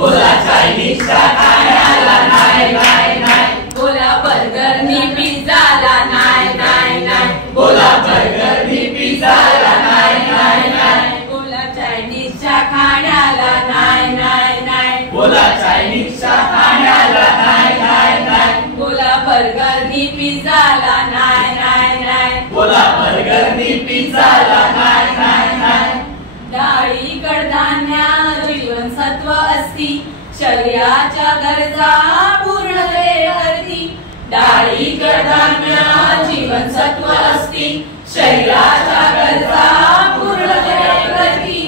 बोला चायनीजच्या खाण्याला नाही नाही नाही. बोला बर्गर नी पिझ्झाला नाही नाही नाही. बोला बर्गर नी पिझ्झाला नाही नाही नाही. बोला चायनीजच्या खाण्याला नाही नाही नाही. बोला चायनीजच्या खाण्याला नाही नाही नाही. बोला बर्गर नी पिझ्झाला नाही नाही नाही. बोला बर्गर नी पिझ्झाला नाही नाही नाही. डाळी कडधान्य जीवनसत्व असती शरीराच्या गरजा पूर्ण करती. डाळी कडधान्य जीवनसत्व असती शरीराच्या गरजा पूर्ण करती.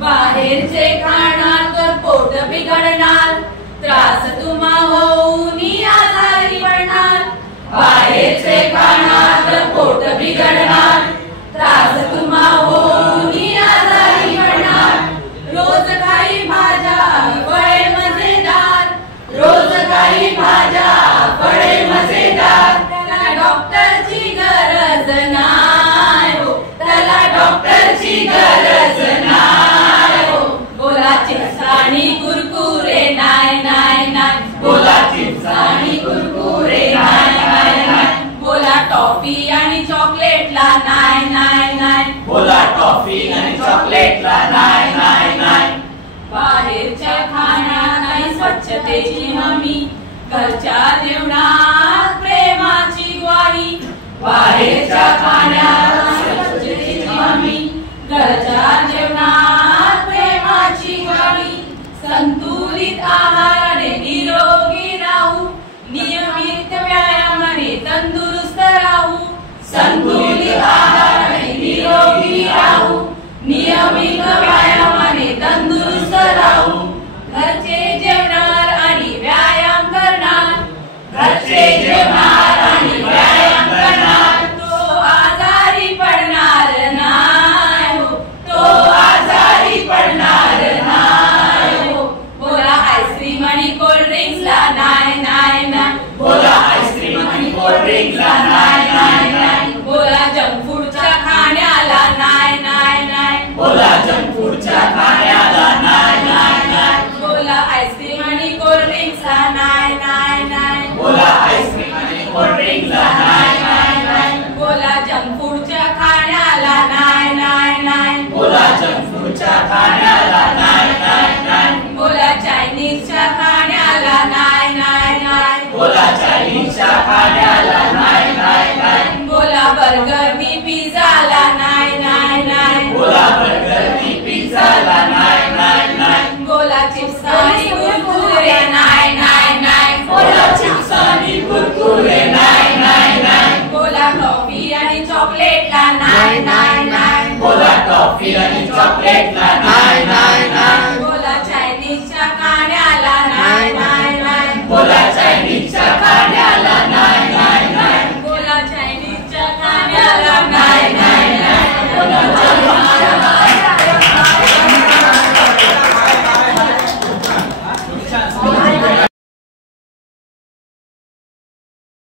बाहेरचे खाणार तर पोट बिघडणार, त्रास तुम्हा होऊन आजारी पडणार. बाहेरचे खाणार तर पोट बिघडणार, त्रास तुम्हा होऊन आजारी पडणार. रोज काही भाज्या फळे मजेदार, रोज काही भाज्या फळे मजेदार. त्याला डॉक्टरची गरज नाही हो, त्याला डॉक्टरची गरज नाही हो. बोला चिप्स आणि कुरकुरे नाही नाही नाही. बोला चिप्स आणि कुरकुरे नाही नाही नाही. बोला टॉफी आणि चॉकलेटला नाही नाही नाही. बोला टॉफी आणि चॉकलेटला नाही नाही नाही. बाहेरच्या खाण्यात नाही स्वच्छतेची हमी, घरच्या जेवणात प्रेमाची ग्वाही. बाहेरच्या खाण्यात स्वच्छतेची हमी, घरच्या जेवणात प्रेमाची ग्वाही. संतुलित आहाराने निरोगी राहू, नियमित व्यायामाने तंदुरुस्त राहू. संतुलित आहाराने निरोगी राहू, नियमित व्यायामाने तंदुरुस्त राहू. घरचे जेवणार आणि व्यायाम करणार, घरचे जेवणार आणि व्यायाम करणार. तो आजारी पडणार नाही हो, तो आजारी पडणार नाही हो. बोला आईस्क्रीम आणि कोल्ड्रिंक्सला नाही नाही नाही. बोला आईस्क्रीम आणि कोल्ड्रिंक्सला नाही नाही नाही. बोला जंक फूडच्या खाण्याला नाही नाही नाही. बोला जंक फूडच्या खाण्याला नाही नाही नाही. बोला आईस्क्रीम आणि कोल्ड्रिंक्सला नाही नाही नाही. बोला आईस्क्रीम आणि कोल्ड्रिंक्सला नाही नाही नाही. बोला जंक फूडच्या खाण्याला नाही नाही नाही. बोला जंक फूडच्या खाण्याला नाही नाही नाही. बोला चायनीजच्या खाण्याला नाही नाही नाही. बोला चायनीजच्या खाण्याला